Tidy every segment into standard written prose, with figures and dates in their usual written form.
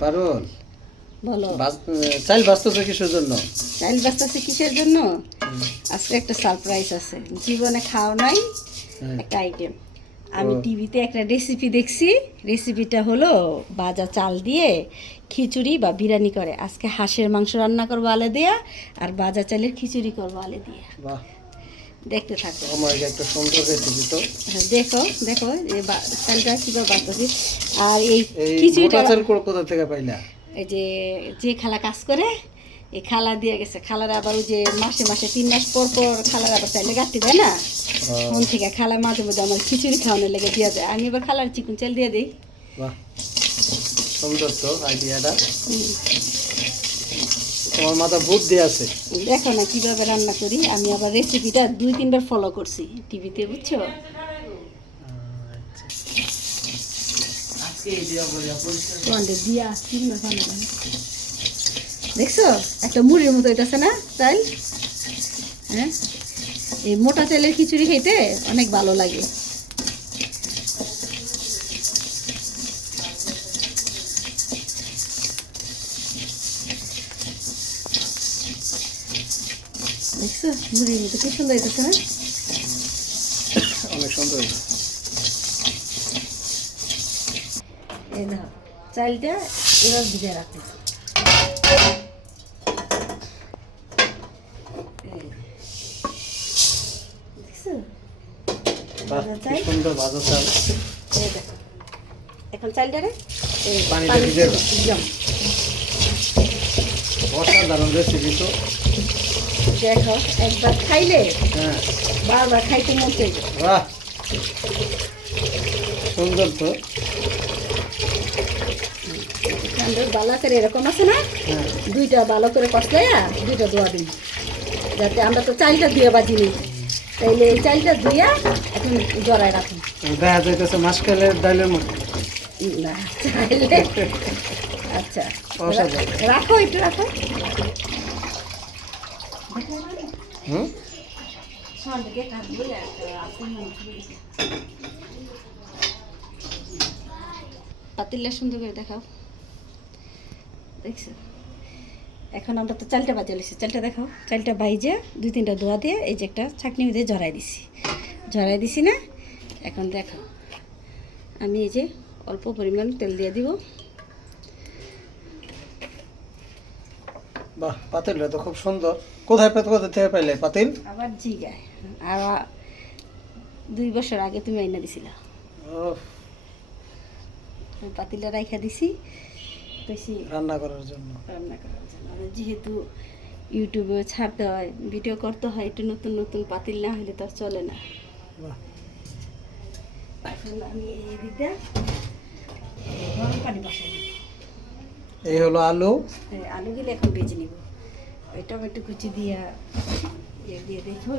পারুল বলো চাইল বাঁচতেছে কিসের জন্য? চাইল বাঁচতেছে কিসের জন্য? আজকে একটা সারপ্রাইজ আছে, জীবনে খাও নাই একটা আইটেম। আমি টিভিতে একটা রেসিপি দেখছি, রেসিপিটা হলো ভাজা চাল দিয়ে খিচুড়ি বা বিরিয়ানি করে। আজকে হাঁসের মাংস রান্না করবো আলে দিয়া, আর ভাজা চালের খিচুড়ি করবো আলে দিয়ে। বাহ, দেখতে থাকো। আমার একটা সুন্দর রেসিপি তো। হ্যাঁ, দেখো দেখো এই চালটা কীভাবে বাঁচতেছি। আর এই এই খিচুড়িটা মোটা চাল কোথা থেকে পাইলা? এই যে যে খালা কাজ করে, এই খালা দিয়ে গেছে। খালার আবার ওই যে মাসে মাসে 3 মাস পর পর খালার আবার চাইলে গাঁটি দেয় না, ফোন থেকে খালা মাঝে মাঝে আমার খিচুড়ি খাওয়ানোর লেগে দিয়ে যায়। আমি এবার খালার চিকন চাল দিয়ে দিই। বাহ, সুন্দর তো আইডিয়াটা। তোমার মাথা বুদ্ধি আছে। দেখো না কিভাবে রান্না করি। আমি আবার রেসিপিটা 2-3 বার ফলো করছি টিভিতে, বুঝছো? দেখছো একটা মুড়ির মতো হইতেছে না চাল? হ্যাঁ, এই মোটা চালের খিচুড়ি খেতে অনেক ভালো লাগে। দেখছো মুড়ির মতো কি সুন্দর হইতেছে না? অনেক সুন্দর হয়েছে। এই দেখো চালটা এবার ভিজে রাখো। দেখছো বাহ, কি সুন্দর ভাজা চাল। এই দেখো এখন চালটারে পানিতে ভিজে দাও। অসাধারণ রেসিপি তো। দেখো একবার খাইলে হ্যাঁ, বারবার খাইতে মন চাইবে। বাহ, সুন্দর তো। বালা করে এরকম আছে না, হ্যাঁ, 2টা ভালো করে কষলাইয়া 2টা ধোয়া দিন, যাতে আমরা তো চালটা দিয়ে বাজি নিই। তাইলে এই চালটা ধুইয়া এখন জড়ায় রাখুন। দেখা যাইতেছে মাসকালের ডালের মতো। না চাইলে আচ্ছা অসাধারণ। রাখো, একটু রাখো। হুম, পাতিলটা সুন্দর করে দেখাও। দেখছো এখন আমরা তো চালটা বাজে লিছি, চালটা দেখাও। চালটা বাইজে 2-3টা ধোয়া দিয়ে এই যে একটা ছাঁকনি দিয়ে জড়াই দিছি না। এখন দেখো আমি এই যে অল্প পরিমাণ তেল দিয়ে দিব। বাহ, পাতিলটা তো খুব সুন্দর। কোথা থেকে পাইলে পাতিল? আবার জিগায়, আর 2 বছর আগে তুমি আইনা দিছিলা। ওহ, পাতিলটা রাইখা দিছি বেশি রান্না করার জন্য। রান্না করার জন্য। আর যেহেতু ইউটিউবে ছাড়তে হয়, ভিডিও করতে হয়, একটু নতুন নতুন পাতিল না হলে তো আর চলে না। বাহ, এখন আমি এই দিকটা গরম পানি বসাই। এই হলো আলু। আলুগুলো এখন ভেজে নিব। ওই টমেটো কুচি দিয়ে দিয়ে দেখো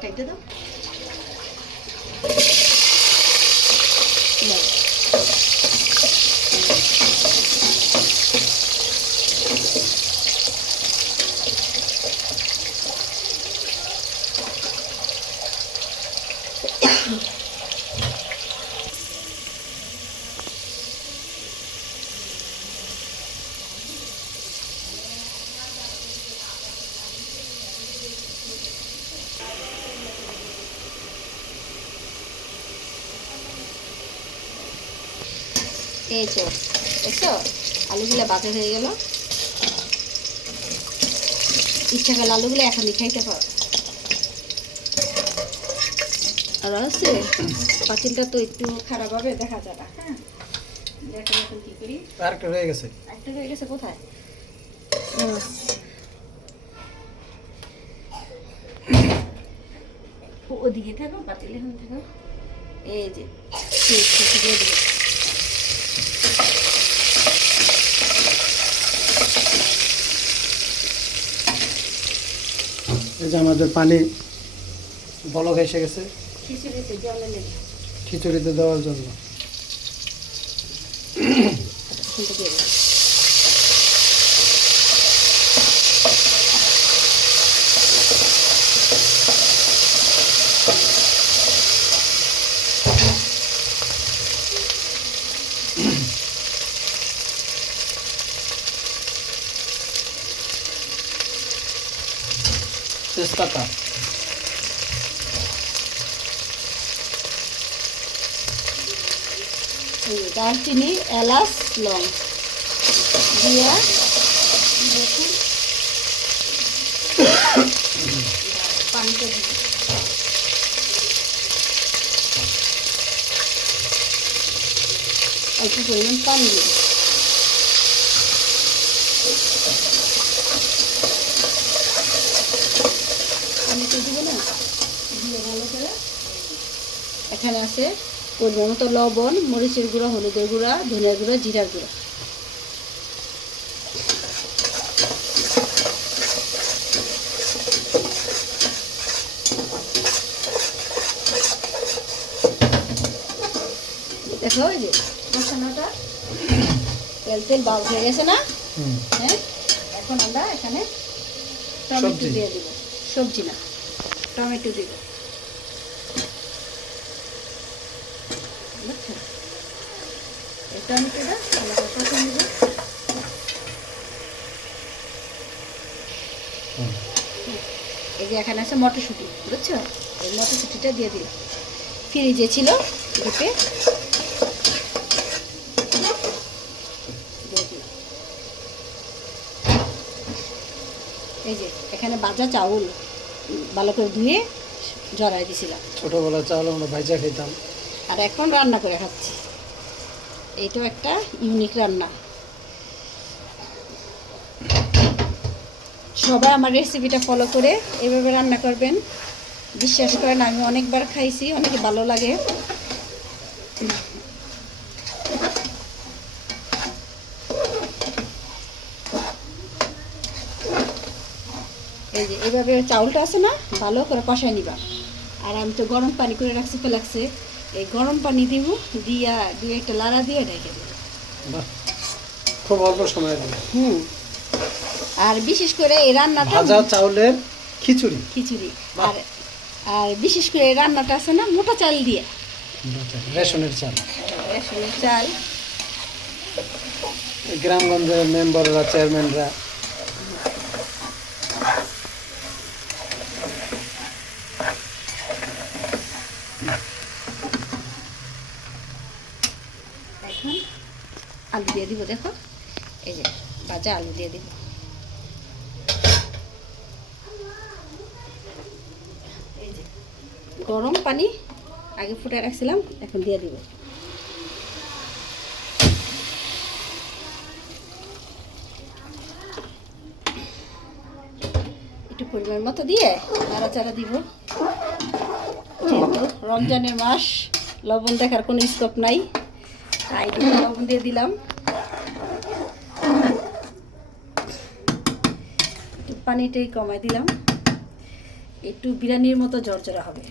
টাইটে দাও। এই তো দেখছো আলুগুলো বাজা হয়ে গেল। ইচ্ছা করলে আলুগুলো এখনই খাইতে পারো। আর হচ্ছে পাতিলটা তো একটু খারাপ হবে, দেখা যাবে। হ্যাঁ দেখো এখন কি করি। আরেকটা হয়ে গেছে। একটা হয়ে গেছে কোথায়? ওদিকে থাকো, পাতিল এখন থাকো। এই যে দিয়ে দিবো। এই যে আমাদের পানি বলক এসে গেছে খিচুড়িতে জলে নেই। খিচুড়িতে দেওয়ার জন্য। তেজপাতা, এই যে দারচিনি, এলাচ, লং দিয়া দেখুন পানিটা দিই। অল্প পরিমাণ পানি দিই। পানিটা দিব না, দিয়ে ভালো করে। এখানে আছে পরিমাণ মতো লবণ, মরিচের গুঁড়া, হলুদের গুঁড়া, ধনিয়ার গুঁড়া, জিরার গুঁড়া। দেখো এই যে মশলাটা তেল তেল বাউ হয়ে গেছে না? হ্যাঁ, এখন আমরা এখানে টমেটো সবজি। দিয়ে দিব। সবজি না, টমেটো দিব। বুঝছো? এই টমেটোটা ভালো করে কষে নিব। এই যে এখানে আছে মটরশুঁটি, বুঝছো? এই মটরশুঁটিটা দিয়ে দিই। ফ্রিজে ছিল ডিপে, দিয়ে দিই। এই যে এখানে ভাজা চাউল ভালো করে ধুয়ে জড়াই দিছিলাম, ছোটবেলা চাউল আমরা ভাইজা খেতাম। আর এখন রান্না করে খাচ্ছি। এইটাও একটা ইউনিক রান্না। সবাই আমার রেসিপিটা ফলো করে এভাবে রান্না করবেন। বিশ্বাস করেন আমি অনেকবার খাইছি, অনেক ভালো লাগে। এই যে এভাবে চাউলটা আছে না, ভালো করে কষায় নিবা। আর আমি তো গরম পানি করে রাখছি ফেলাক্সে, এই গরম পানি দিব, দিয়া দিয়ে একটা লাড়া দিয়ে ঢেকে দেব। বাহ, খুব অল্প সময় লাগে। আর বিশেষ করে এই রান্নাটা ভাজা চাউলের খিচুড়ি। খিচুড়ি। বাহ। আর আর বিশেষ করে এই রান্নাটা আছে না মোটা চাল দিয়ে, রেশনের চাল। রেশনের চাল। গ্রামগঞ্জের মেম্বাররা, চেয়ারম্যানরা এখন আলু দিয়ে দিব। দেখো এই যে ভাজা আলু দিয়ে দিব। এই যে গরম পানি আগে ফুটে রাখছিলাম, এখন দিয়ে দিব। একটু পরিমাণ মতো দিয়ে নাড়াচাড়া দিব। যেহেতু রমজানের মাস, লবণ দেখার কোনো স্কোপ নাই, তাই একটু লবণ দিয়ে দিলাম। একটু পানিটাই কমাই দিলাম, একটু বিরিয়ানির মতো ঝরঝরা হবে।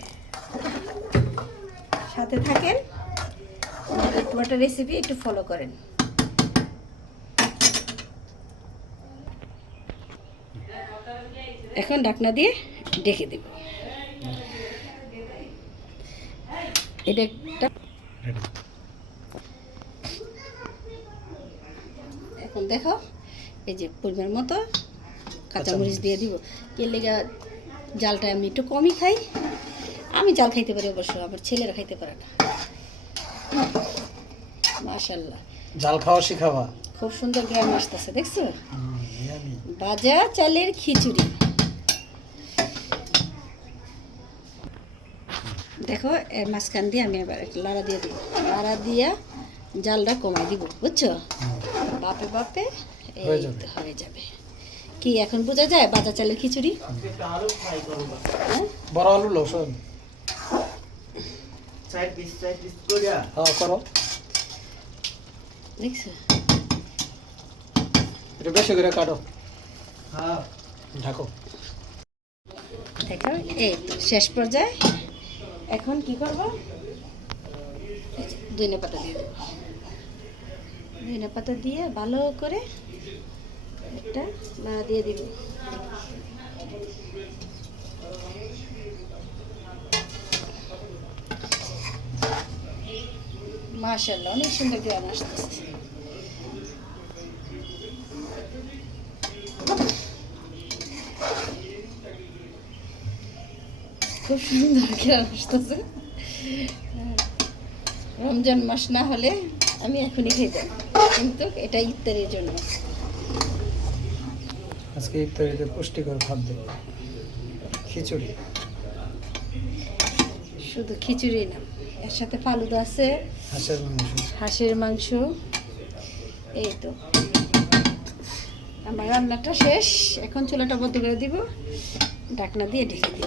সাথে থাকেন, একটু একটা রেসিপি একটু ফলো করেন। এখন ঢাকনা দিয়ে ঢেকে দেব। এটা একটা এখন দেখো এই যে পরিমাণ মতো কাঁচামরিচ দিয়ে দিব। এর লেগে জালটা আমি একটু কমই খাই। আমি জাল খাইতে পারি অবশ্য, আমার ছেলেরা খাইতে পারে না। মাশাআল্লাহ, জাল খাওয়া শিখাবা। খুব সুন্দর গ্রাম আসতেছে, দেখছো? ভাজা চালের খিচুড়ি। দেখো এর মাঝখান দিয়ে আমি এবার একটা লাড়া দিয়ে দিব। লাড়া দিয়া জালটা কমাই দিব, বুঝছো? বাপে বাপে এই হয়ে যাবে। হয়ে যাবে। কি এখন বোঝা যায় ভাজা চালের খিচুড়ি? হ্যাঁ? বড় আলু লসুন করো, দেখছো? একটু বেশি করে কাটো, ঢাকো। দেখো এই তো শেষ পর্যায়ে। এখন কি করব? ধনিয়া পাতা দিয়ে দেবো। ধনিয়া পাতা দিয়ে ভালো করে একটা নাড়া দিয়ে দিব। মাশাআল্লাহ, অনেক সুন্দর গ্রাম আসতেছে। খুব সুন্দর ঘ্রাণ আসতেছে। রমজান মাস না হলে আমি এখনই খেতাম, কিন্তু এটা ইফতারের জন্য। আজকে ইফতারিতে পুষ্টিকর খাদ্য খিচুড়ি। শুধু খিচুড়ি না, এর সাথে ফালুদা আছে, হাঁসের মাংস। হাঁসের মাংস। এই তো আমার রান্নাটা শেষ, এখন চুলাটা বন্ধ করে দিব, ঢাকনা দিয়ে ঢেকে দিব।